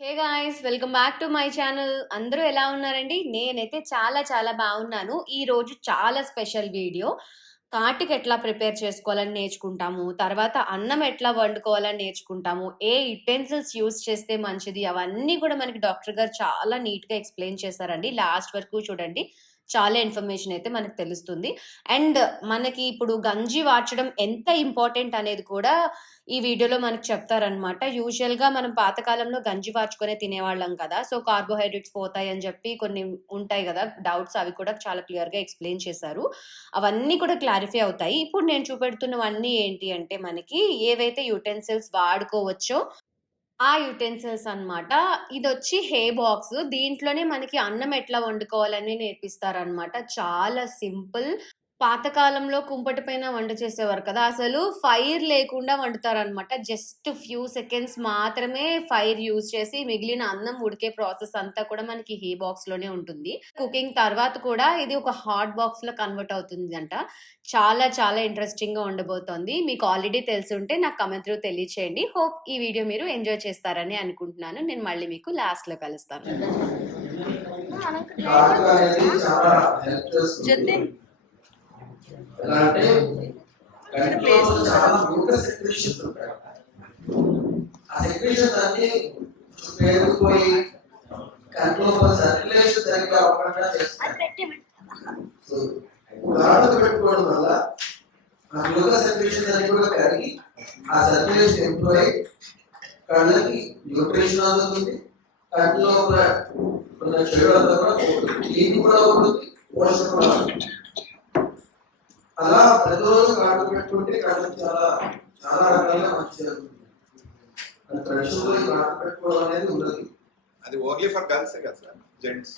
Hey guys, welcome back to my channel. అందరూ ఎలా ఉన్నారండి? నేనైతే చాలా చాలా బాగున్నాను. ఈ రోజు చాలా స్పెషల్ వీడియో. తాటికి ఎట్లా ప్రిపేర్ చేసుకోవాలని నేర్చుకుంటాము. తర్వాత అన్నం ఎట్లా వండుకోవాలని నేర్చుకుంటాము. ఏ యుటెన్సిల్స్ యూజ్ చేస్తే మంచిది, అవన్నీ కూడా మనకి డాక్టర్ గారు చాలా నీట్‌గా ఎక్స్‌ప్లెయిన్ చేశారండి. లాస్ట్ వరకు చూడండి. చాలా ఇన్ఫర్మేషన్ అయితే మనకు తెలుస్తుంది. అండ్ మనకి ఇప్పుడు గంజి వార్చడం ఎంత ఇంపార్టెంట్ అనేది కూడా ఈ వీడియోలో మనకు చెప్తారనమాట. యూజువల్‌గా మనం పాతకాలంలో గంజి వార్చుకొనే తినేవాళ్ళం కదా! సో, కార్బోహైడ్రేట్స్ పోతాయని చెప్పి కొన్ని ఉంటాయి గదా! డౌట్స్, అవి కూడా చాలా క్లియర్‌గా ఎక్స్‌ప్లెయిన్ చేశారు. అవన్నీ కూడా క్లారిఫై అవుతాయి. ఇప్పుడు నేను చూపెడుతున్నవన్నీ ఏంటి అంటే మనకి ఏవైతే యుటెన్సిల్స్ వాడుకోవచ్చో ఆ యుటెన్సిల్స్ అన్నమాట. ఇదొచ్చి హే బాక్స్. దీంట్లోనే మనకి అన్నం ఎట్లా వండుకోవాలని నేర్పిస్తారనమాట. చాలా సింపుల్. పాతకాలంలో కుంపటి పైన వంట చేసేవారు కదా! అసలు ఫైర్ లేకుండా వండుతారనమాట. జస్ట్ ఫ్యూ సెకండ్స్ మాత్రమే ఫైర్ యూజ్ చేసి మిగిలిన అన్నం ఉడికే ప్రాసెస్ అంతా కూడా మనకి హే బాక్స్‌లోనే ఉంటుంది. కుకింగ్ తర్వాత కూడా ఇది ఒక హాట్ బాక్స్‌లో కన్వర్ట్ అవుతుందంట. చాలా చాలా ఇంట్రెస్టింగ్‌గా ఉండబోతోంది. మీకు ఆల్రెడీ తెలిసుంటే నాకు కామెంట్ త్రూ తెలియచేయండి. హోప్ ఈ వీడియో మీరు ఎంజాయ్ చేస్తారని అనుకుంటున్నాను. నేను మళ్ళీ మీకు లాస్ట్‌లో కలుస్తాను. జతిన్ ఎలా అంటే కంటిలో చాలా మ్యూకస్ సెక్రేషన్స్ ఉంటాయి. ఆ సెక్రేషన్స్ అన్ని పేరుకుపోయి కంటిలో సర్క్యులేషన్ సరిగ్గా అవ్వకుండా చేస్తాయి. సో గాఢత పెట్టుకోవడం వల్ల ఆ మ్యూకస్ సెక్రేషన్స్ అన్ని కూడా కరిగి ఆ సర్క్యులేషన్ ఇంప్రూవ్ అయ్యి కళ్ళకి న్యూట్రిషన్ అందుతుంది. కంటిలో ఉన్న చెడు అంతా కూడా పోతుంది, క్లీన్ కూడా ఉంటుంది, పోషణ కూడా ఉంటుంది. అలా ప్రతిరోజు కాటు పెట్టుకుంటే కళ్ళు చాలా చాలా రకాలుగా మంచి జరుగుతుంది. ఫ్రెండ్షిప్ కాటు పెట్టుకోవడం అనేది ఉండదు. అది ఓన్లీ ఫర్ గర్ల్స్ కదా సార్, జెంట్స్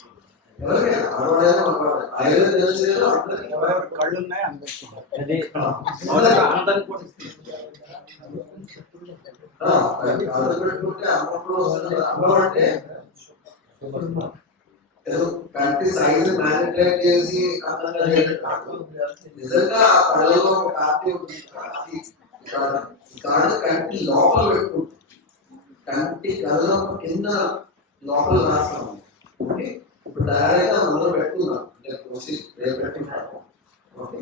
ఎవరికైనా ఆడవాళ్ళైనా మగవాళ్ళైనా ఆయుర్వేద తెలిసేదో అందరికీ ఎవరెవరికి కళ్ళు ఉన్నాయి అందరికీ కాటు పెట్టుకుంటే అమ్మప్పుడు వస్తుంది. అమ్మం అంటే ఏదో కంటి సైజు మ్యానిపులేట్ చేసి అందంగా చేయడం కాదు. నిజంగా కళ్ళలో ఒక కాంతి ఉంటుంది. కాదు కంటి లోపల పెట్టుకుంటుంది. కంటి కళ్ళ కింద లోపల రాస్తాం. ఓకే, ఇప్పుడు తయారైతే అందరూ పెట్టుకున్నాం, రేపు పెట్టుకుంటాము. ఓకే,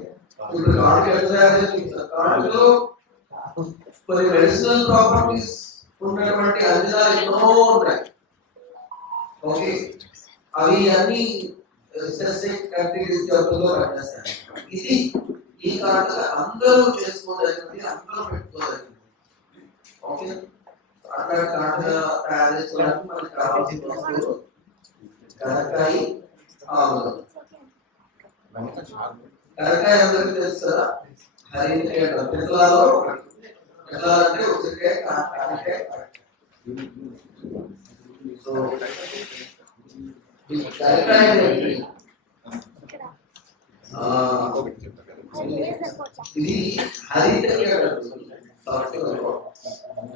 ఇప్పుడు కాడుకి ఎట్లా తయారైతే కాడులో కొన్ని మెడిసినల్ ప్రాపర్టీస్ ఉన్నటువంటి అంజనాలు ఎన్నో ఉన్నాయి. ఓకే, అవి అన్ని కంటిలో పనిచేస్తాయి. ఇది ఈ కారణంగా అందరూ చేసుకోదగినది, అందరూ పెట్టుకోదగినది. ఓకే, అట్లా కారణంగా తయారు చేసుకోవడానికి మనకు కావాల్సిన వస్తువులు కరకాయ, ఆముదం. కరకాయ అందరికీ తెలుస్తుందా? హరికాయ పిల్లలలో పిల్లలు అంటే ఉసిరికాయ, కాకరకాయ. సో ఇది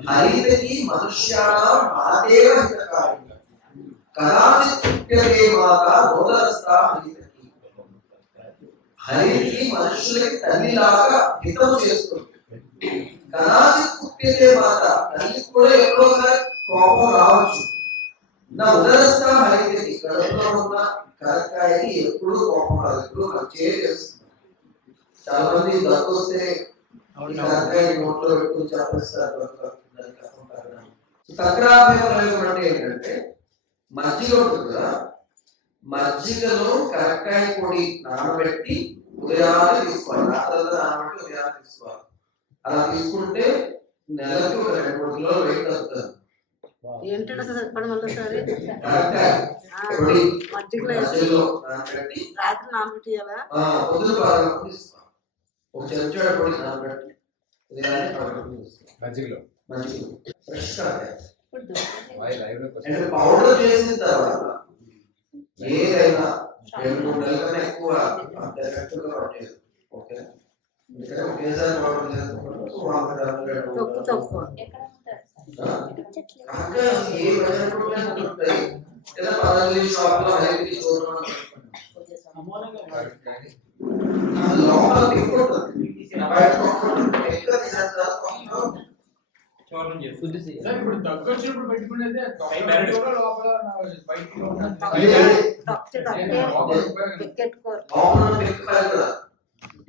హరితకి మనుష్యాణం మాదేవ హితకారి కదాచిత్ పుట్యతే మాత నోదరస్తా హరితకి. హరికి మనుషులకి తల్లిలాగా హితం చేస్తుంది. కదాచిత్ పుట్యతే మాత, తల్లి కూడా ఎప్పుడోసారి కోపం రావచ్చు. నా ఉదరస్థ హరితకి, కడుపులో ఉన్న కరకాయని ఎప్పుడు కోపం రాదు, ఎప్పుడు మంచిగా చేస్తుంది. చాలా మంది దక్కొస్తే కరకాయ నోట్లో పెట్టుకుని చెప్పేస్తారు. తక్రాభిప్రాయం అంటే ఏంటంటే మజ్జిగ ఉంటుంది కదా, మజ్జిగలో కరకాయ పొడి నానబెట్టి ఉదయాన్నే తీసుకోవాలి. రాత్రంతా నానబెట్టి ఉదయాన్నే తీసుకోవాలి. అలా తీసుకుంటే నెలకి ఒక 2-3 కిలోలు వెయిట్ తగ్గుతుంది. ఏంటంటే చెప్పడం వల్ల సరే మజ్జిగలో నానబెట్టి రాత్రి నానబెట్టియాలా పొద్దున పారగొట్టి తీసుకోవాలి. ఒక చెంచాడు పొడి నానబెట్టి ఉదయాన్నే పారగొట్టి తీసుకోవాలి. మజ్జిగలో ఫ్రెష్ కరకాయ అంటే పౌడర్ చేసిన తర్వాత ఏదైనా 2-3 నెలల కన్నా ఎక్కువ అంత ఎఫెక్టివ్ గా పట్టేది. ఓకే, ఎందుకంటే ఒకేసారి పౌడర్ చేసుకుంటాం. ఏ ప్రజలు ఉంటాయి లేదా పదవి షాప్ లో హైబ్రిడ్ చూడడం లోపల దిక్కుంటుంది, బయట ఎక్కువ ఇప్పుడు దగ్గర వచ్చినప్పుడు పెట్టుకునేది లోపల బయటికి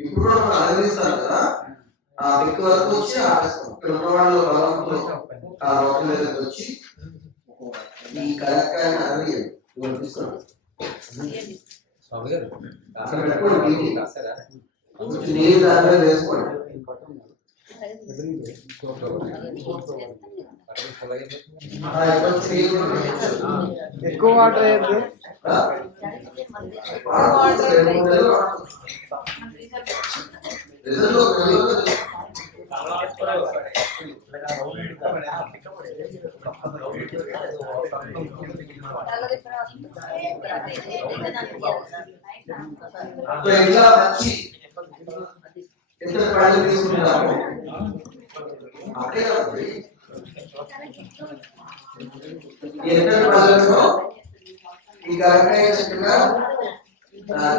ఇప్పుడు కూడా మనం ఆలోచిస్తాం కదా, ఆ పిక్ వరకు వచ్చి ఆపేస్తాం. ఇక్కడ ఉన్న వాళ్ళు బలవంతులు ఆ లోపల దగ్గరకు వచ్చి ఈ కలెక్టర్ అవి తీసుకున్నాం. అక్కడ పెట్టుకోండి, కొంచెం నీళ్ళు దాంట్లో వేసుకోండి. ఎక్కువ వాటర్ అయితే ఇలా వచ్చి ఎంత పళ్ళు తీసుకుంటాము అప్పుడే వస్తుంది. ఎంత పళ్ళలో ఈ కరెక్ట్గా చెప్పిన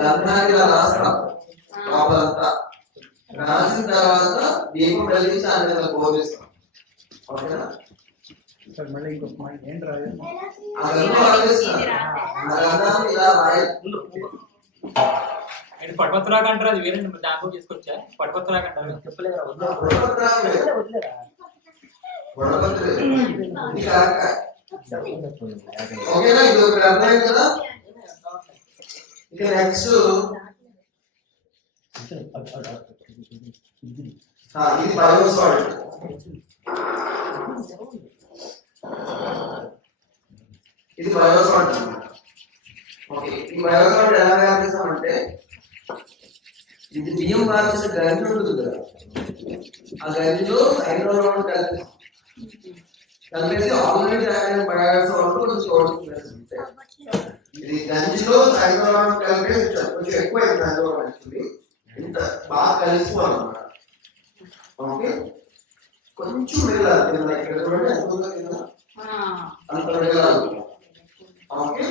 గంధాన్ని ఇలా రాస్తాం. లోపలంతా రాసిన తర్వాత దీపం వెలిగించి అందులో బోధిస్తాం. ఓకేనా? మళ్ళీ ఇంకొక మాట ఏంటి రాదు ఆ గంధం ఆలోచిస్తాం. ఆ గంధాన్ని ఇలా రాయాలి. పడపత్రాగా అంటారు, అది వేరే దాంట్లో తీసుకొచ్చా. పడపత్రాగా అంటారు, చెప్పలేదు. ఓకేనా? ఇది ఒక అర్థం కదా. ఇక నెక్స్ట్ ఇది బయోసాల్ట్. ఇది బయోసాల్ట్ అన్నమాట. ఓకే, ఈ బయోసాల్ట్ ఎలా వ్యాపిస్తామంటే ఇది బియ్యం మార్చిన గంజి ఉంటుంది కదా, ఆ గంజిలో హైడ్రోజన్ కలిపేసి ఆల్రెడీ తయారైన బయోసాల్ట్ కొంచెం తోడుకుంటుంది. ఇది గంజిలో హైడ్రోజన్ కలిపేసి కొంచెం ఎక్కువ హైడ్రోజన్ వస్తుంది. ఇంత బాగా కలిసిపోవాలన్నమాట. ఓకే, కొంచెం వెళ్ళాలి ఇక్కడ చూడండి, ఎంత ఉందో కింద అంత వెళ్ళాలి. ఓకే,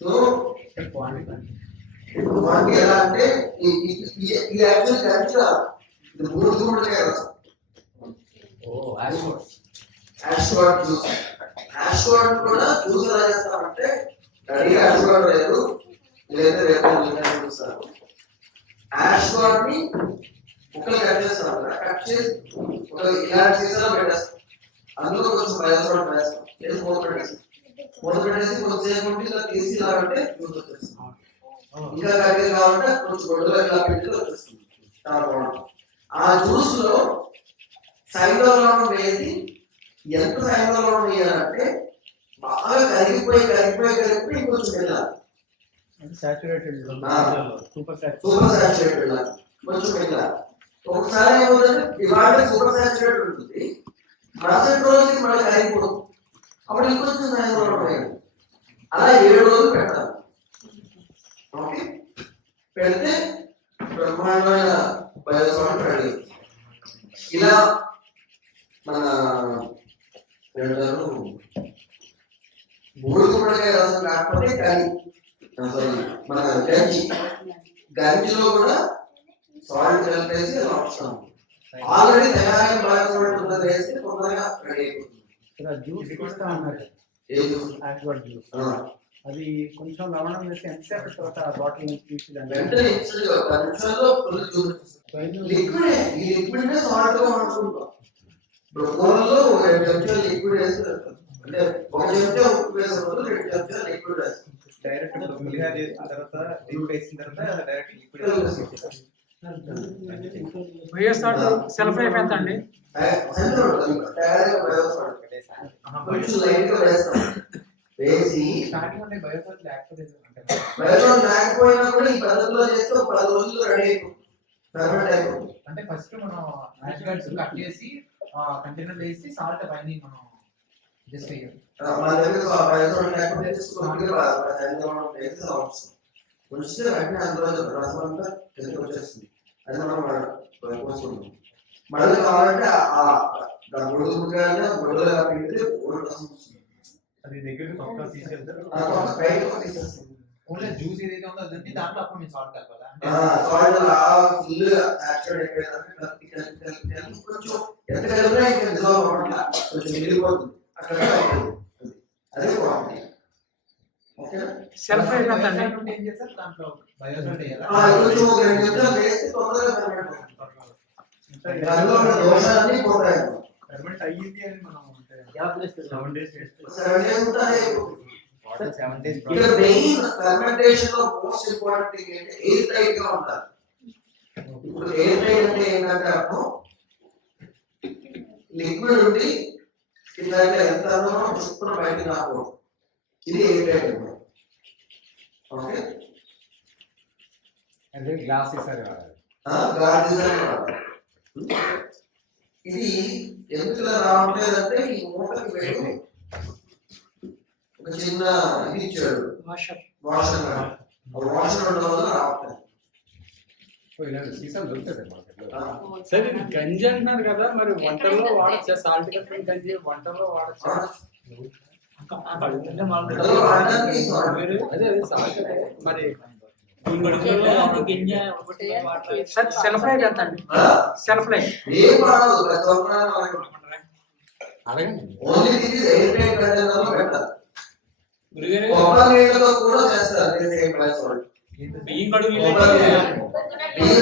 సో ఇప్పుడు మనకి ఎలా అంటే ఇది యాక్చువల్ గంజి ఇది 3 గుమ్మడికాయ రసం. యాష్వార్డ్ జ్యూస్. యాష్వార్డ్ కూడా జ్యూస్ ఎలా చేస్తామంటే రెడీగా యాష్వార్డ్ లేదు, లేదా రేపు చూస్తారు. యాష్వార్డ్ ని ముక్కలు కట్ చేస్తాం కదా, కట్ చేసి ఒక ఇలాంటి సీసాలో పెట్టేస్తాం. అందులో కొంచెం బయోసాల్ట్ వేస్తాం, లేదు మూత పెట్టేస్తాం. మూత పెట్టేసి కొంచెంసేపు ఉంటే ఇలా తీసి ఇలా అంటే జ్యూస్ వచ్చేస్తాం. ఇంకా కట్టేది కావాలంటే కొంచెం గొడ్డలో ఇలా పెట్టి వచ్చేస్తుంది. చాలా బాగుంటుంది. ఆ జ్యూస్ లో సైంధవలవణం వేసి, ఎంత సైంధవలవణం వేయాలంటే బాగా కరిగిపోయి కొంచెం వెళ్ళాలి. సాచురేటెడ్ సూపర్ సాచురేటెడ్ కొంచెం వెళ్ళాలి. ఒకసారి ఏమవుతుంది, ఇవాళ సూపర్ సాచురేటెడ్ ఉంటుంది, మరుసటి రోజుకి మళ్ళీ కరిగిపోతుంది. అప్పుడు ఇంకొంచెం సైంధవలవణం వేయాలి. అలా 7 రోజులు పెట్టాలి. ఓకే, పెడితే బ్రహ్మాండమైన బయోసాల్ట్ రెడీ. ఇలా మన 3 గుమ్మడికాయ రసం కాకపోతే మన గంజిలో కూడా సాల్ట్ కలిపేసి అవసరం. ఆల్రెడీ తయారైన బయోసాల్ట్ ఉన్నది వేస్తే తొందరగా రెడీ అయిపోతుంది. జ్యూస్ ఇస్తా అన్నారు, జ్యూస్ అది కొంచెం లవణం వేసి ఎంతసేపు తర్వాత బాటిల్ తీసి వెంటనే లిక్విడ్. ఈ లిక్విడ్ నే సాల్ట్ గా వాడుకుంటాం. ఇప్పుడు కూరలో 2 చెంచాలు లిక్విడ్ వేసి అంటే 1 చెంచా ఉప్పు వేసే బదులు 2 చెంచాలు లిక్విడ్ వేస్తాం. డైరెక్ట్ పులిగా చేసిన తర్వాత లిక్విడ్ వేసిన తర్వాత డైరెక్ట్ లిక్విడ్ సెల్ఫ్ లైఫ్ ఎంత అండి? కొంచెం లైట్ గా వేస్తాం. వేసి బయోసాల్ట్ లేకపోయినా కూడా ఈ పద్ధతిలో చేస్తే 10 రోజుల్లో రెడీ అయిపోతుంది. అంటే ఫస్ట్ మనం న్యాచురల్స్ కట్ చేసి కంటైనర్ వేసి సాల్ట్ పైన మనం జస్ట్ మన దగ్గర బయోసాల్ట్ లేకపోతే ఉంచితే వెంటనే అందులో రసం అంతా కిందకి వచ్చేస్తుంది. అది మనం పోసుకుంటాం. మళ్ళీ కావాలంటే ఆ గుడ్డగా పిండితే రసం వస్తుంది. అది దగ్గర పక్క తీసేస్తారు. తీసేస్తుంది. ఓన్లీ జ్యూస్ ఏదైతే ఉందో అదండి దాంట్లో అప్పుడు మేము సాల్ట్ కలపాలా? సాల్ట్ అలా ఫుల్ సాచురేట్ అయిపోయేదాకా కలిపి కొంచెం ఎంత కలిపినా ఇంకా డిజాల్వ్ అవ్వట్లా, కొంచెం మిగిలిపోతుంది అక్కడ అదే ప్రాబ్లం. ఓకే, సెల్ఫ్ రైట్ అంటే ఏం చేస్తారు దాంట్లో బయోసాల్ట్ వేయాలా? కొంచెం ఒక 2 నిమిషాలు వేస్తే తొందరగా ఫెర్మెంట్ అవుతుంది. దానిలో ఉన్న దోషాలన్నీ పోతాయి. ఫెర్మెంట్ అయ్యింది అని మనం అంటే 7 days 7 days ఉంటాయి. 7 days ఇక్కడ మెయిన్ ఫెర్మెంటేషన్ లో మోస్ట్ ఇంపార్టెంట్ థింగ్ ఏంటంటే ఎయిర్ టైట్ గా ఉండాలి. ఇప్పుడు ఎయిర్ టైట్ అంటే ఏంటంటే అర్థం లిక్విడ్ ఉండి కింద ఎంత చుట్టూ బయటకు రాకూడదు, ఇది ఎయిర్ టైట్ అన్నమాట. ఓకే, అంటే గ్లాస్ ఇస్తారు వాడాలి. గాడ్ డిజైన్ వాడాలి. ఇది ఎందుకు ఇలా రావట్లేదంటే ఈ మూటకి వేడు ఒక చిన్న ఇది ఇచ్చాడు, వాషర్ ఉండడం వల్ల రావట్లేదు. ఇలాంటి సీసాలు దొరుకుతాయి మార్కెట్లో. సరే ఇది గంజి అంటున్నారు కదా, మరి వంటల్లో వాడచ్చా? సాల్ట్ కలిపిన గంజి వంటల్లో వాడచ్చా? కడుగుతుంటే మామూలు అందులో వాడడానికి salt. అదే సాల్ట్ మరి గింజ ఒకటి వాటర్ సార్ సెల్ఫ్ రైట్ ఎంత అండి? సెల్ఫ్ రైట్ ఏం వాడదు, ప్రతి ఒక్కరు వాడదు. అడగండి. ఓన్లీ ఇది ఎయిర్ టైట్ కంటైనర్ లో పెట్టాలి. గురుగారు కొబ్బరి నీళ్ళతో కూడా చేస్తారు సేమ్ ప్రైస్ వాళ్ళు. బియ్యం కడుగు బియ్యం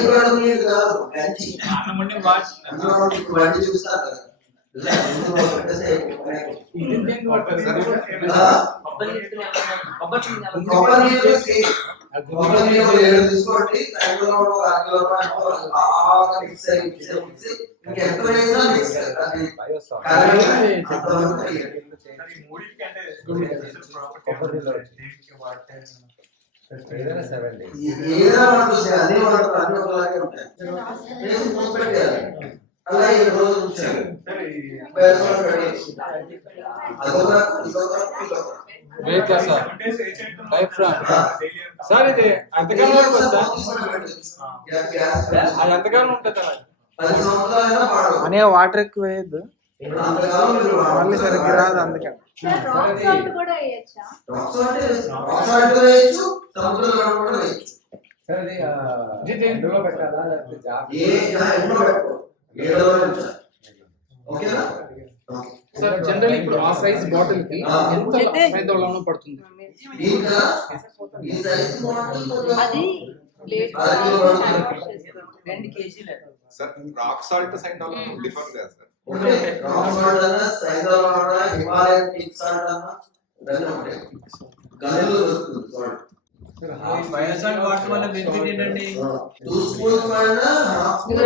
కడుగు నీళ్ళు కాదు, గంజి. అన్నం వండి వాష్ అందులో ఇప్పుడు వండి చూస్తారు కదా, ఇలా అందులో పెట్టేస్తే ఇది దేనికి వాడతారు సార్? కొబ్బరి నీళ్ళు సేమ్. కొబ్బరి నీళ్ళు 7 తీసుకోండి, సాయంత్రం ఒక 1 కిలో బాగా మిక్స్ అయ్యి ఇంకెంత వేసినా మిక్స్ అది కరెక్ట్ అంతవరకు అయ్యేది. ఏదైనా 7 days. ఏదైనా వాడుతుంది, అన్ని వాడుతారు, అన్ని ఒకలాగే ఉంటాయి. వేసి మూత పెట్టాలి, అలా 7 రోజులు ఉంచాలి. అదొక ఇదొక ఇదొక wait sir type from sir ఇది ఎంతకాలం వరకు వస్తా? అది ఎంతకాలం ఉంటుంది సార్? 10 సంవత్సరాలైనా వాడవచ్చు. అనే వాటర్ ఎక్కువ వేయద్దు, అంతకాలం మీరు మళ్ళీ వాడవచ్చు. సరిగ్గా రాదు అందుకని. రాక్ సాల్ట్ కూడా వేయచ్చా? రాక్ సాల్ట్ వేయచ్చు, సముద్రంలో కూడా వేయచ్చు. సరే అది ఎండలో పెట్టాలా లేకపోతే జాగ్రత్త? ఎండలో పెట్టుకో, నీడలో ఉంచాలి. ఓకేనా? సార్ జనరల్ ఇప్పుడు ఆ సైజ్ బాటిల్ కి ఎంత సైజ్ పడుతుంది? ఇంకా ఈ సైజ్ బాటిల్ అది plate 2 kg sir rock salt side differ కదా సార్? ఒకటే రాక్ సాల్ట్ అన్నా, సైంధవ అన్నా, హిమాలయన్ పింక్ సాల్ట్ అన్నా ఇవన్నీ ఉంటాయి. గనులు దొరుకుతుంది సాల్ట్. బయోసాల్ట్ వాడటం వల్ల బెనిఫిట్ ఏంటండి? 2 స్పూన్స్ పైన హాఫ్ స్పూన్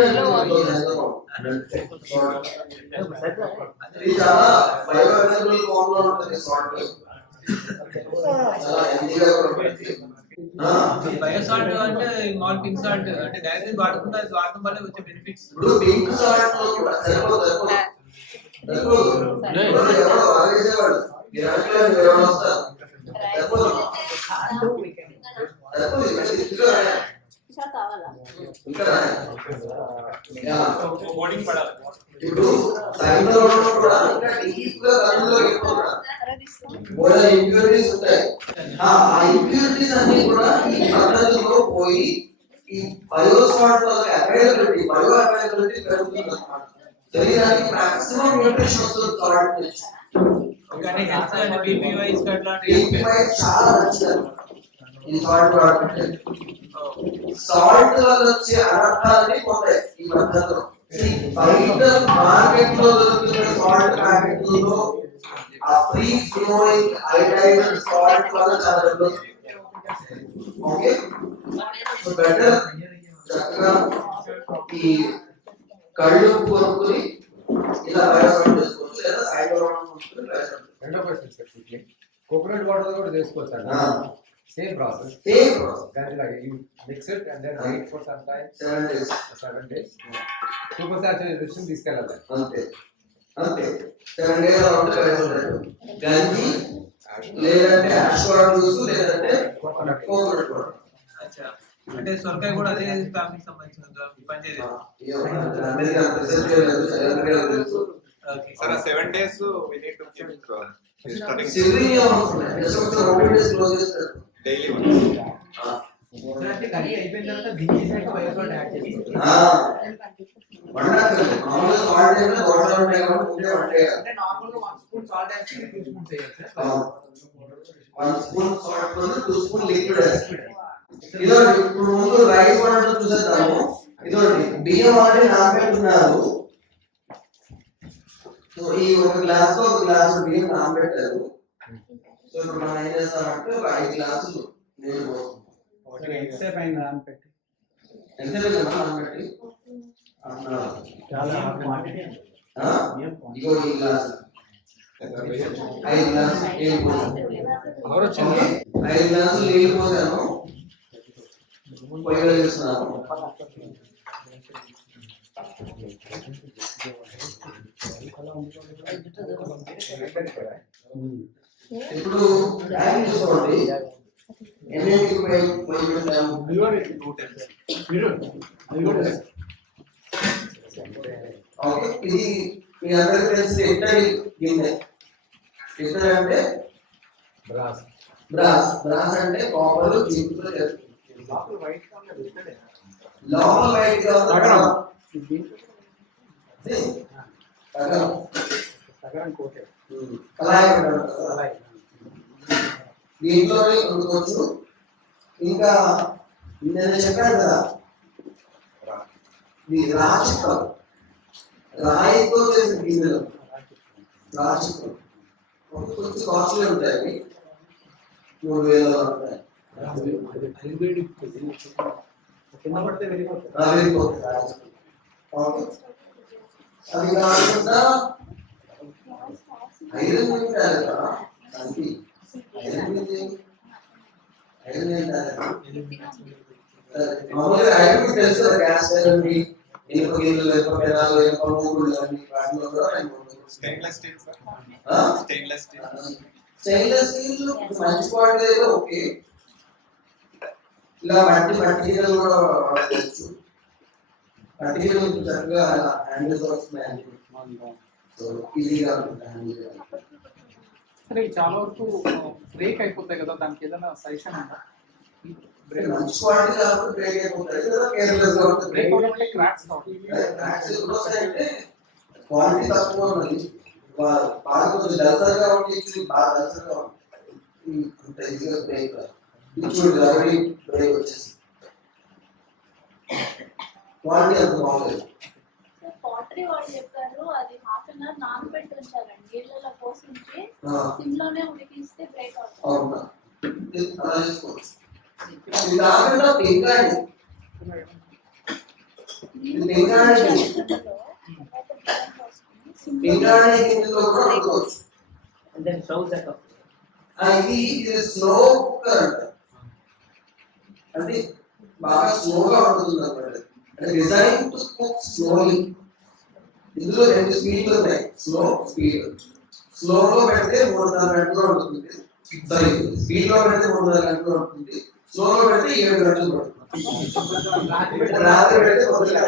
ఇది చాలా బయోఅవైలబుల్ ఫామ్ లో ఉంటుంది సాల్ట్. చాలా హెల్తీగా ఉంటుంది. బయోసాల్ట్ అంటే మాల్ పింక్ సాల్ట్ అంటే డైరెక్ట్ వాడకుండా అది వాడటం వల్ల వచ్చే బెనిఫిట్స్. ఇప్పుడు పింక్ సాల్ట్ లో కూడా సరిపోదు. ఎవరో ఆగేసేవాడు గిరాకీలో ఎవరు వస్తారు, సరిపోదు. ఇంకా కావాలా? ఇంకా బోర్డింగ్ పడాలి. ఇప్పుడు సైంధవ కూడా ఇంకా డీప్ గా కన్నులో ఎక్కుతున్నారు. బోర్డర్ ఇంప్యూరిటీస్ ఉంటాయి. ఆ ఇంప్యూరిటీస్ అన్ని కూడా ఈ పద్ధతిలో పోయి ఈ బయోసాల్ట్ అవైలబిలిటీ పెరుగుతుంది అన్నమాట. శరీరానికి మాక్సిమం న్యూట్రిషన్ వస్తుంది సాల్ట్ నుంచి. కానీ హెల్త్ అండ్ బీపీ వైస్ అట్లా చాలా మంచిది ఈ సాల్ట్ వాడుతుంటే. సాల్ట్ వల్ల వచ్చే అనర్థాలని పోతాయి ఈ పద్ధతిలో. బయట మార్కెట్ లో దొరుకుతున్న సాల్ట్ ప్యాకెట్లో ఆ ఫ్రీ ఫ్లోయింగ్ ఐడైజ్డ్ సాల్ట్ వల్ల చాలా డబ్బులు. ఓకే, సో బెటర్ చక్కగా ఈ కళ్ళు కొనుక్కుని ఇలా బయోసాల్ట్ చేసుకోవచ్చు, లేదా సాయంత్రం కొనుక్కుని బయోసాల్ట్. రెండో question sir quickly, coconut water కూడా చేసుకోవచ్చు అండి? Same process. Same process. That is like you mix it and then wait for some time. 7 days. 7 days. Super saturation తీసుకెళ్ళాలి. అంతే అంతే 7 days అలా ఉంటే బయోసాల్ట్. గంజి లేదంటే యాష్వాటర్ జ్యూస్ లేదంటే కోకోనట్ వాటర్. అచ్చా, అంటే సొరకాయ కూడా అదే ఫ్యామిలీకి సంబంధించిన పనిచేయలేదు. అమెరికా రిసెర్చ్ చేయలేదు, తెలంగాణ తెలుసు. Okay sir 7 days we need to keep studying సిల్వింగ్ అవసరం లేదు, జస్ట్ ఒక 2 days క్లోజ్ చేస్తారు. daily once. అంటే కర్రీ అయిపోయిన తర్వాత దించేసాక వైర్ సాల్ట్ యాడ్ చేస్తాం. వండాలి మామూలుగా సాల్ట్ అంటే వాటర్ ఉంటాయి కాబట్టి ముందే వండేయాలి. అంటే నార్మల్ గా 1 స్పూన్ సాల్ట్ వేసి 2 స్పూన్స్ వేయాలి సార్. 1 స్పూన్ సాల్ట్ తో 2 స్పూన్ లిక్విడ్ వేయాలి. ఇదో ఇప్పుడు ముందు రైస్ వండడం చూసేద్దాము. ఇదో బియ్యం ఆల్రెడీ నానబెట్టున్నారు. సో ఈ ఒక గ్లాస్ తో ఒక గ్లాస్ బియ్యం నానబెట్టారు. సో ఇప్పుడు మనం ఏం చేస్తామంటే ఒక 5 గ్లాసులు నీళ్ళు పోస్తాం. ఎంతసేపు అయింది నానబెట్టి? ఎంతసేపు నానబెట్టి చాలా క్వాంటిటీ. ఇగో ఈ గ్లాసు 5 గ్లాసులు నీళ్ళు పోసాను. 5 గ్లాసులు నీళ్ళు పోసాను. పొయ్యిలో చేస్తున్నాను. ఇప్పుడు టైం చూసుకోండి. ఎన్నింటికి పొయ్యి పెట్టాము? ఓకే, ఇది మీ అందరికీ తెలిసి ఇత్తడి గిన్నె. ఇత్తడి అంటే బ్రాస్. బ్రాస్ అంటే కాపర్ జింకుతో చేస్తుంది. లోపల వైట్ గా కళాయి దీంట్లోనే వండుకోవచ్చు. ఇంకా నేను చెప్పాను కదా ఇది రాచికం, రాయితో చేసిన గిన్నెలు రాచికం. కొంచెం కాస్ట్లీ ఉంటాయి, 3000 ఉంటాయి. కింద పడితే వెళ్ళిపోతుంది. అది కాకుండా ఐరన్ ఉంటారు కదా, మామూలుగా ఐరన్ తెలుసు కదా, గ్యాస్ ఐరన్, ఇనుప గిన్నెలు, ఇనుప పెనాలు, ఇనుప మూగుళ్ళు అన్ని వాటిలో కూడా stainless steel sir. Stainless steel. Stainless steel మంచి క్వాలిటీ అయితే ఓకే. ఇలా మట్టి గిన్నెలు కూడా వాడవచ్చు. మట్టి గిన్నెలు చక్కగా హ్యాండిల్స్ వస్తున్నాయి. సో ఈజీగా ఉంటుంది. సరే చాలా వరకు బ్రేక్ అయిపోతాయి కదా, దానికి ఏదైనా సజెషన్ ఉందా? మంచి క్వాలిటీ కాబట్టి బ్రేక్ అయిపోతాయి కదా, కేర్లెస్ గా ఉంటుంది. బ్రేక్ అవడం అంటే క్రాక్స్ క్రాక్స్ ఎప్పుడు వస్తాయంటే క్వాలిటీ తక్కువ ఉన్నది, బాగా కొంచెం దసరగా ఉంటుంది, బాగా దసరగా ఉంటుంది, అంత ఈజీగా బ్రేక్ చూడండి ఆల్రెడీ బ్రేక్ వచ్చేసి క్వాలిటీ అంత బాగుంది. పాటరీ వాళ్ళు చెప్పారు అది 1/2 an hour నానబెట్టి ఉంచాలండి, నీళ్ళలో పోసి ఉంచి సిమ్లోనే ఉడికిస్తే బ్రేక్ అవుతుంది. అవునా, అలా చేసుకోవచ్చు. ఇది కాకుండా పెంకాడి, పెంకాడి గిన్నెలో కూడా వండుకోవచ్చు. ఇది స్లో కుక్కర్ అంట, అంటే బాగా స్లోగా ఉంటుంది అన్నమాట. అంటే డిజైన్ టు కుక్ స్లోలీ. ఇందులో 2 స్పీడ్లు ఉన్నాయి, స్లో స్పీడ్. స్లోలో పెడితే 3.5 గంటలు ఉంటుంది, సారీ స్పీడ్ లో పెడితే 3.5 గంటలు ఉంటుంది, స్లోలో పెడితే 7 గంటలు పడుతుంది. రాత్రి పెడితే పొద్దున్న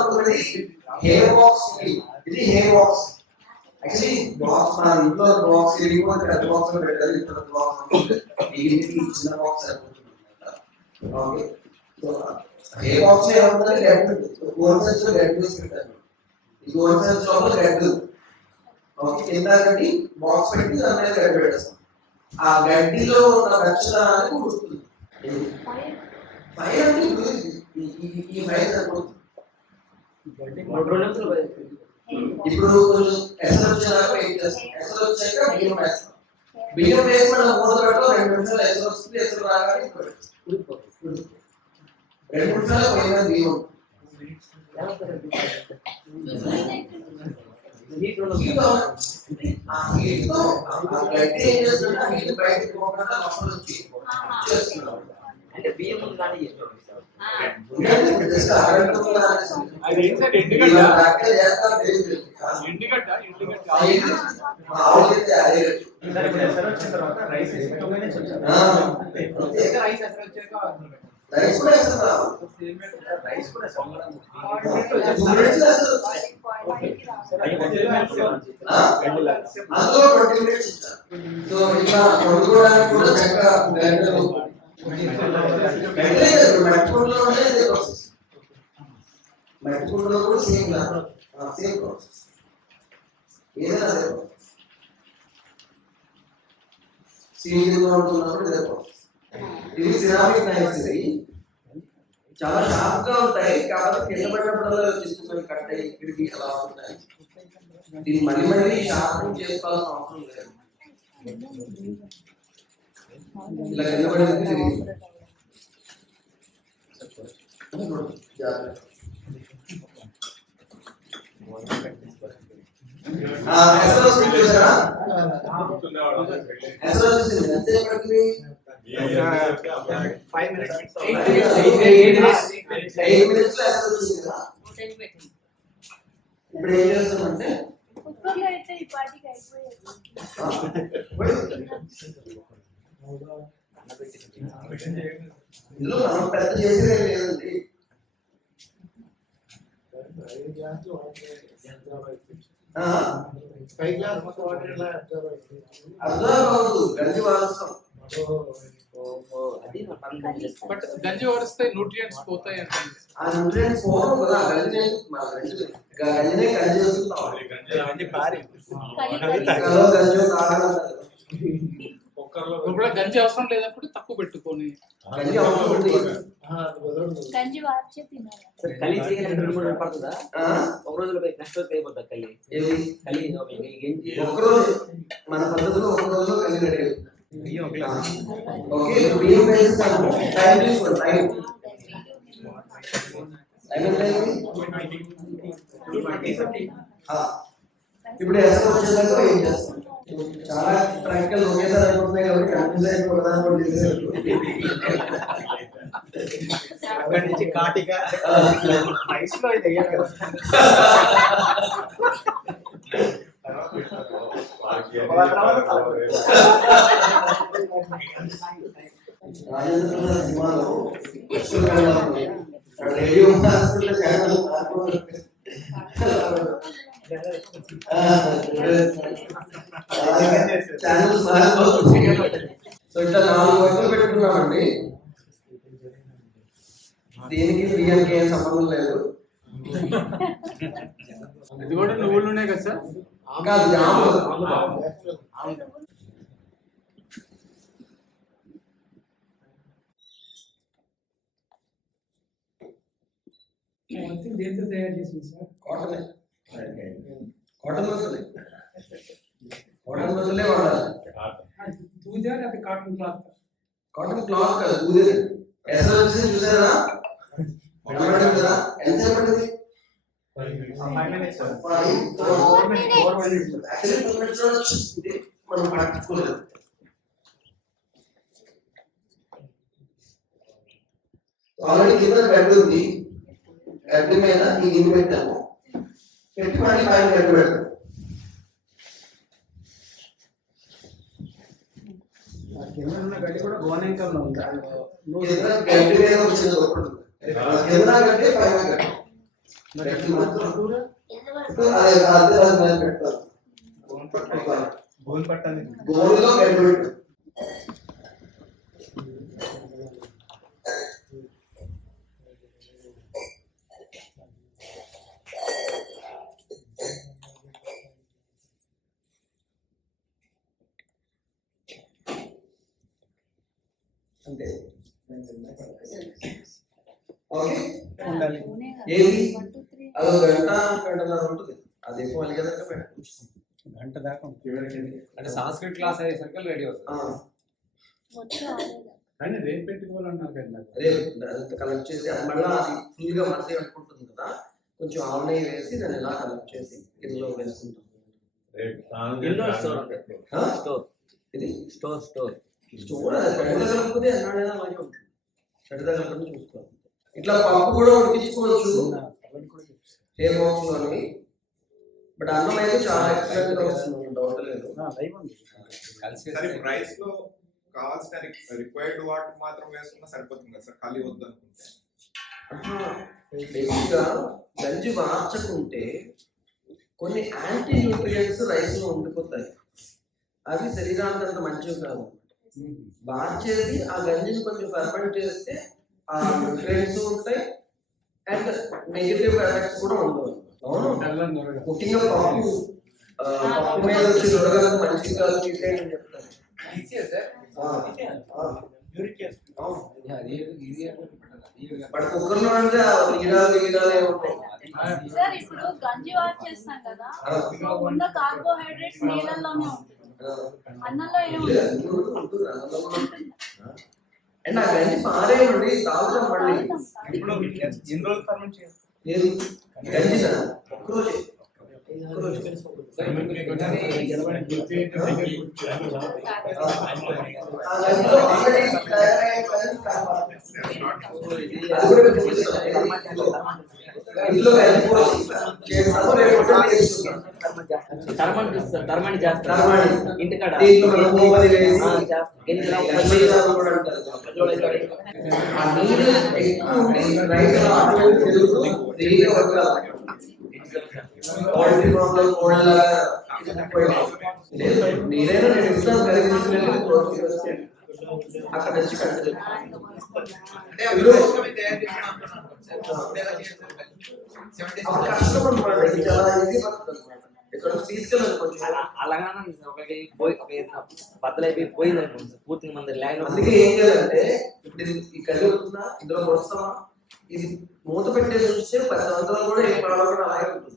ఇప్పుడు హెయిర్ బాక్స్, ఇది హెయిర్ బాక్స్. యాక్చువల్లీ బాక్స్ మన ఇంట్లో బాక్స్ వెళ్ళిపోతే పెద్ద బాక్స్ లో పెట్టాలి, ఇంట్లో బాక్స్ చిన్న బాక్స్ అయిపోతుంది. ఓకే, సో హెయిర్ బాక్స్ ఏముంటుంది, గడ్డు గోల్సెన్స్ లో గడ్డు వేసి పెట్టాను. ఈ గోల్సెన్స్ లోపల గడ్డు, ఓకే, కిందకి బాక్స్ పెట్టి దాని మీద గడ్డి పెట్టేస్తాం. ఆ గడ్డిలో ఉన్న రక్షణాన్ని ఉడుతుంది. ఫైర్ అంటే ఇప్పుడు ఈ ఫైర్ సరిపోతుంది. ఇప్పుడు కొంచెం ఎసరు వచ్చేదాకా వెయిట్ చేస్తాం. ఎసరు వచ్చాక బియ్యం వేస్తాం. బియ్యం వేసి మనం 3 గంటలు 2 నిమిషాలు ఎసరు వస్తుంది. ఎసరు రాగానే 2 నిమిషాలు పోయిన బియ్యం గట్టి ఏం చేస్తున్నా వీళ్ళు బయటకు పోకుండా లోపల నుంచి చేస్తున్నాం. అంటే బియ్యం కానీ అది ఏంటి సార్? ఎండుగడ్డ ఎండుగడ్డ వచ్చిన తర్వాత రైస్ వేసి 2 minutes వచ్చారు. రైస్ ఎక్కడ వచ్చాక రైస్ కూడా వేస్తున్నా రైస్ కూడా అందులో 20 minutes ఇచ్చాను. సో ఇట్లా కొనుక్కోవడానికి కూడా చక్కగా గంటలు మట్టిపూడిలో ఉంటే ఇదే ప్రాసెస్. మట్టిపూడిలో కూడా సేమ్ ప్రాసెస్, ఏదైనా అదే ప్రాసెస్. సీలింగ్లో ఉంటున్నప్పుడు ఇదే ప్రాసెస్. ఇది సిరామిక్ నైఫ్స్, ఇవి చాలా షార్ప్ గా ఉంటాయి కాబట్టి కింద పడినప్పుడల్లా తీసుకుని కట్ అయ్యి ఇక్కడికి అలా ఉంటాయి. దీన్ని మళ్ళీ మళ్ళీ షార్ప్ చేసుకోవాల్సిన అవసరం లేదు. ఇలా కింద పడినప్పుడు తిరిగి చూసారా? ఎంతసేపటికి 5 minutes 8 minutes లో చూసింది కదా. ఇప్పుడు ఏం చేస్తామంటే కుక్కర్లో అయితే ఈ పాటికి అయిపోయేది. ఇందులో మనం పెద్ద చేసేదే లేదండి. అబ్జర్వ్ అవ్వదు, గంజి వాడతాం. బట్ గంజి వాడిస్తే న్యూట్రియంట్స్ పోతాయి అంటే ఆ న్యూట్రియంట్స్ పోవడం కదా, గంజినే గంజి చేస్తున్నాం. ఇప్పుడు కూడా గంజి అవసరం లేనప్పుడు తక్కువ పెట్టుకొని గంజి అవసరం ఉంది. గంజి వార్చే తినాలి. కలి చేయగలిగిన 2-3 రోజులు పడుతుందా? ఒక రోజులో నెక్స్ట్ రోజు అయిపోతుంది కలి. ఏది కలి ఒక్కరోజు మన పద్ధతిలో ఒక రోజులో కలిగి రెడీ. ఓకే, బియ్యం వేస్తాము. టైం తీసుకోండి. టైం ఇప్పుడు ఎసరు వచ్చేదాకా ఏం చేస్తాం? చాలా ప్రాక్టికల్ ఒకేసారి అయిపోతున్నాయి కాబట్టి కన్ఫ్యూజ్ అయిపోతుందా అక్కడి నుంచి కాటిక రైస్ లో ఇది వేయాలి కదా. రాజేంద్ర సినిమాలో రేడియో ఛానల్ సో ఇట్లా 4 వైపులు పెట్టుకున్నామండి. దీనికి బియ్యంకి ఏం సంబంధం లేదు. ఇది కూడా నువ్వులు ఉన్నాయి కదా సార్? కాదు, జాములు. దేంతో తయారు చేసింది సార్? కాటన్ వస్తుంది. కాటన్ వస్తులే వాడాలి. దూదా లేదా కాటన్ క్లాత్? కాటన్ క్లాత్ కాదు, దూదే. ఎసరు వచ్చి చూసారా? కనబడింది కదా? ఎంతసేపు పడింది? 5 minutes 4 minutes. Actually 2 minutes లో వచ్చేసింది. మనం పట్టించుకోలేదు. ఆల్రెడీ కింద గడ్డి ఉంది. గడ్డి మీద ఈ గిన్నె పెట్టాము. పెట్టి మళ్ళీ పైన గడ్డి పెడతాం. కింద ఉన్న గడ్డి కూడా గోనెంకల్లో ఉంది. కింద గడ్డి మీద వచ్చింది ఒకటి. కింద గడ్డి పైన గడ్డి. గడ్డి మాత్రం అదే మీద పెడతాం. గోల్ పట్టాలి. గోరులో గడ్డి పెట్టు. అంతే. ఓకే, ఏది అదో గంటన్నర ఉంటుంది. అది ఎక్కువ అలిగేదాకా పెట్టచ్చు. గంట దాకా అంటే సంస్కృత్ క్లాస్ అయ్యేసరికి రెడీ అవుతుంది. కానీ రేపు పెట్టుకోవాలన్నారు కదా. రేపు కలెక్ట్ చేసి అది మళ్ళీ అది ఫుల్గా మసే పెట్టుకుంటుంది కదా, కొంచెం ఆవు నెయ్యి వేసి దాన్ని ఇలా కలెక్ట్ చేసి ఇందులో వేసుకుంటాం. ఇండోర్ స్టోర్ ఉంటుంది. ఆ? స్టోర్ ఇది స్టోర్ స్టోర్ స్టోర్ అది చెడ్డ కలుపుకుంటే ఎన్నాడైనా అలాగే ఉంటుంది. చెడ్డ కలుపుకొని చూసుకోవాలి. ఇట్లా పప్పు కూడా ఉడికించుకోవచ్చు ఏ బాక్స్లోని. బట్ అన్నం అయితే చాలా ఎక్సలెంట్ గా వస్తుంది, డౌట్ లేదు. సరే రైస్ లో కావాల్సిన రిక్వైర్డ్ వాటర్ మాత్రం వేసుకున్నా సరిపోతుంది కదా సార్, ఖాళీ వద్దు అనుకుంటే? బేసిక్గా గంజి మార్చకుంటే కొన్ని యాంటీ న్యూట్రియంట్స్ రైస్ లో ఉండిపోతాయి, అవి శరీరానికి అంత మంచివి కాదు. మార్చేసి ఆ గంజిని కొంచెం ఫర్మెంట్ చేస్తే ఆ న్యూట్రియంట్స్ ఉంటాయి అండ్ నెగిటివ్ ఎఫెక్ట్స్ కూడా ఉండవు. అవును, ముఖ్యంగా పప్పు మీద వచ్చి దొరకదు మంచిది కాదు తీసేయని చెప్తారు. బట్ కుక్కర్లో అంటే నీడాలు ఉంటాయి. సార్ ఇప్పుడు గంజి వాష్ చేస్తాం కదా, సో ఉన్న కార్బోహైడ్రేట్స్ నీళ్ళల్లోనే ఉంటుంది, అన్నంలో ఏమి అండ్ ఆ గంజి పారేయండి తాగుతాం మళ్ళీ. ఇప్పుడు ఎన్ని రోజులు ఫర్మెంట్ చేయాలి? లేదు గంజినా ఒక్కరోజే. టర్మని చేస్తారు ఇంటికాడ. నేనైనా నేను ఇస్తాను అక్కడ వచ్చి కట్టలేదు. కష్టం అనమాట, చాలా ఈజీ పడుతుంది అనమాట. ఇక్కడ తీసుకెళ్ళదు కొంచెం అలాగానే బద్దలైపోయి పోయింది అనుకోండి పూర్తిగా మన లైన్. అందుకే ఏం చేయాలంటే ఇప్పుడు ఈ కలి అవుతుందా, ఇందులో వస్తామా, ఇది మూత పెట్టేసి చూస్తే 10 సంవత్సరాలు కూడా ఏం పడవకుండా అలాగే ఉంటుంది.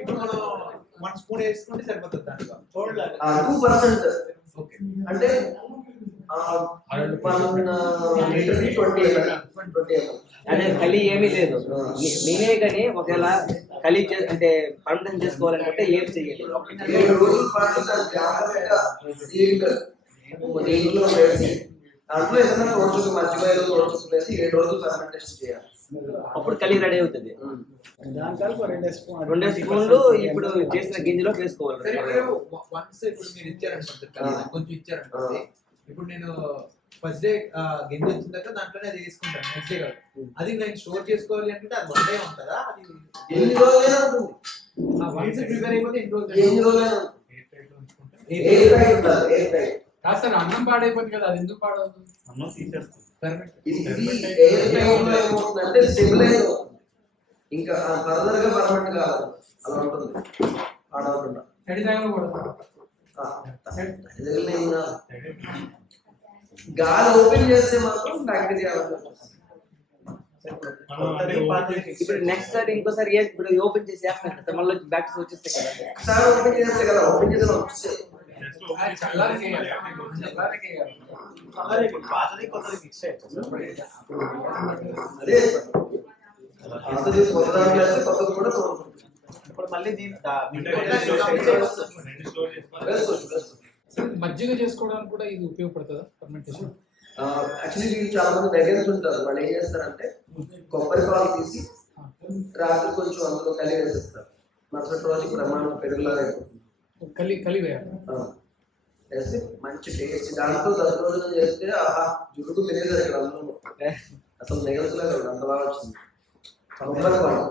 ఇప్పుడు మనం 1 స్పూన్ వేసుకుంటే సరిపోతుంది దాంట్లో 2%. అంటే 1 లీటర్కి 20 ml. అదే కలి ఏమీ లేదు. నేనే కానీ ఒకవేళ కలి అంటే పర్మిషన్ చేసుకోవాలనుకుంటే ఏం చెయ్యాలి? 7 రోజుల పాటు దాన్ని జాగ్రత్తగా నీటిలో వేసి దాంట్లో ఏదైనా తోడుచుకు మధ్యలో ఏదో తోడుచుకు వేసి 7 రోజులు ఫర్మెంటేషన్ చేయాలి. అప్పుడు కలి రెడీ అవుతుంది. దాని 2 స్పూన్లు ఇప్పుడు చేసిన గింజలో వేసుకోవాలి. వన్స్ ఇప్పుడు మీరు ఇచ్చారనుకుంటారు, కొంచెం ఇచ్చారనుకోండి, ఇప్పుడు నేను ఫస్ట్ డే గింజ వచ్చిన తర్వాత దాంట్లోనే అది వేసుకుంటాను, నెక్స్ట్ డే కాదు. అది నేను స్టోర్ చేసుకోవాలి అంటే అది 1 డే ఉంటుందా? అది ఎన్ని రోజులైనా ఉంటుంది. వన్స్ ప్రిపేర్ అయిపోతే ఎన్ని ఎన్ని రోజులైనా కాదు సార్, అన్నం పాడైపోతుంది కదా, అది ఎందుకు పాడవుతుంది? అన్నం తీసేస్తాం. ఏమవుతుందంటే స్టెబిలైజ్ అవుతుంది, ఇంకా ఫర్దర్ గా పర్మనెంట్ కాదు, అలా ఉంటుంది పాడవకుండా. గాలి ఓపెన్ చేస్తే మాత్రం బ్యాక్టీరియా. ఇప్పుడు నెక్స్ట్ సారి ఇంకోసారి ఇప్పుడు ఓపెన్ చేసి వేస్తాను కదా, మళ్ళీ బ్యాక్టీరియా వచ్చేస్తాయి కదా. ఒకసారి ఓపెన్ చేస్తే కదా, ఓపెన్ చేస్తే వస్తే అదే కొత్తది కూడా ఇప్పుడు మళ్ళీ మజ్జిగ చేసుకోవడానికి కూడా ఇది ఉపయోగపడుతుందా ఫర్మెంటేషన్? యాక్చువల్లీ వీళ్ళు చాలా మంది వెగన్స్ ఉంటారు. వాళ్ళు ఏం చేస్తారంటే కొబ్బరి పాలు తీసి రాత్రి కొంచెం అందులో కలిగి వేసేస్తారు, మరుసటి రోజు ప్రమాణం పెరుగులాగా అయిపోతుంది. కలి వేయాలి వేస్తే మంచి టేస్ట్. దాంట్లో దద్దోజనం చేస్తే ఆహా జుట్టుకు తినేసారు ఇక్కడ అందులో, అసలు నెగల్స్లాగా అంత బాగా వచ్చింది. కొబ్బరి పాలు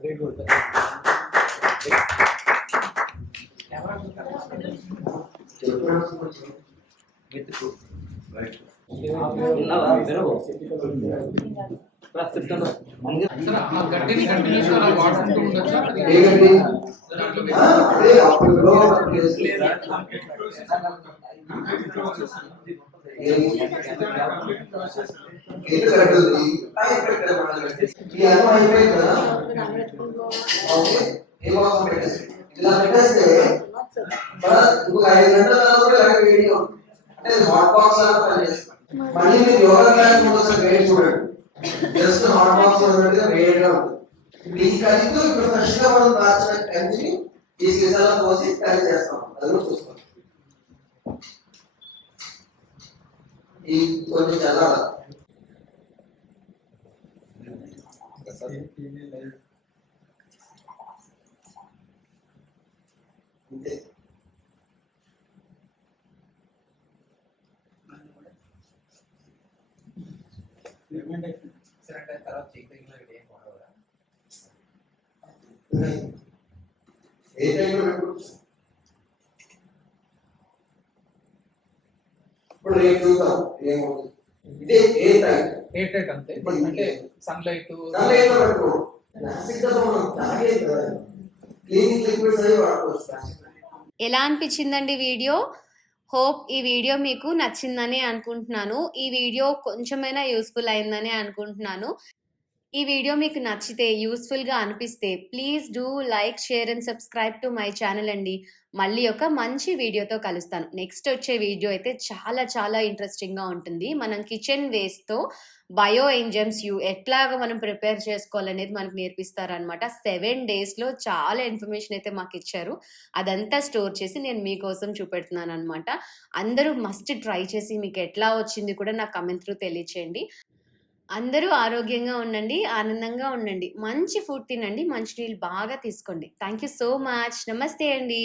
వెరీ గుడ్. గడ్డిని కంటిన్యూస్ గా వాడుకుంటూ ఉండొచ్చా? ఇలా పెట్టేస్తే వస్తుంది. ఇంకొక 5 గంటల తర్వాత కూడా ఇలాగే వేడిగా ఉంటుంది. అంటే హాట్ బాక్స్ లాగా పనిచేస్తుంది. మళ్ళీ మీరు యోగా క్లాస్ ఒకసారి వేడి చూడండి, జస్ట్ హాట్ బాక్స్ ఉన్నట్టుగా వేడిగా ఉంటుంది. ఇప్పుడు ఈ కర్రీతో ఇప్పుడు ఫ్రెష్ గా మనం దాచిన కంచిని ఈ సీసాలో పోసి కర్రీ చేస్తాం. అది కూడా చూసుకోండి. ఈ కొంచెం చల్లాలి. అంతే. సరే అంటే తర్వాత చెక్ దగ్గర ఏం వాడవరా? ఏ టైంలో పెట్టుకోవచ్చు. ఇప్పుడు రేపు చూద్దాం ఏమవుతుంది. ఇదే ఏ టైం ఎయిట్ రేట్ అంతే అంటే సన్లైట్ సన్లైట్ లో పెట్టుకో. ప్లాస్టిక్ డబ్బా మనం తాగేది కదా, క్లీనింగ్ లిక్విడ్స్ అవి వాడుకోవచ్చు ప్లాస్టిక్. ఎలా అనిపించిందండి వీడియో? హోప్ ఈ వీడియో మీకు నచ్చిందని అనుకుంటున్నాను. ఈ వీడియో కొంచెమైనా యూస్ఫుల్ అయిందని అనుకుంటున్నాను. ఈ వీడియో మీకు నచ్చితే, యూస్ఫుల్గా అనిపిస్తే please do like, share and subscribe to my channel అండి. మళ్ళీ ఒక మంచి వీడియోతో కలుస్తాను. నెక్స్ట్ వచ్చే వీడియో అయితే చాలా చాలా ఇంట్రెస్టింగ్గా ఉంటుంది. మనం కిచెన్ వేస్ట్తో బయో ఎంజైమ్స్ ఎట్లాగా మనం ప్రిపేర్ చేసుకోవాలనేది మనకు నేర్పిస్తారనమాట. 7 daysలో చాలా ఇన్ఫర్మేషన్ అయితే మాకు ఇచ్చారు. అదంతా స్టోర్ చేసి నేను మీకోసం చూపెడుతున్నాను అనమాట. అందరూ మస్ట్ ట్రై చేసి మీకు ఎట్లా వచ్చింది కూడా నాకు కమెంట్ త్రూ తెలియచేయండి. అందరూ ఆరోగ్యంగా ఉండండి, ఆనందంగా ఉండండి, మంచి ఫుడ్ తినండి, మంచి నీళ్ళు బాగా తీసుకోండి. Thank you so much. నమస్తే అండి.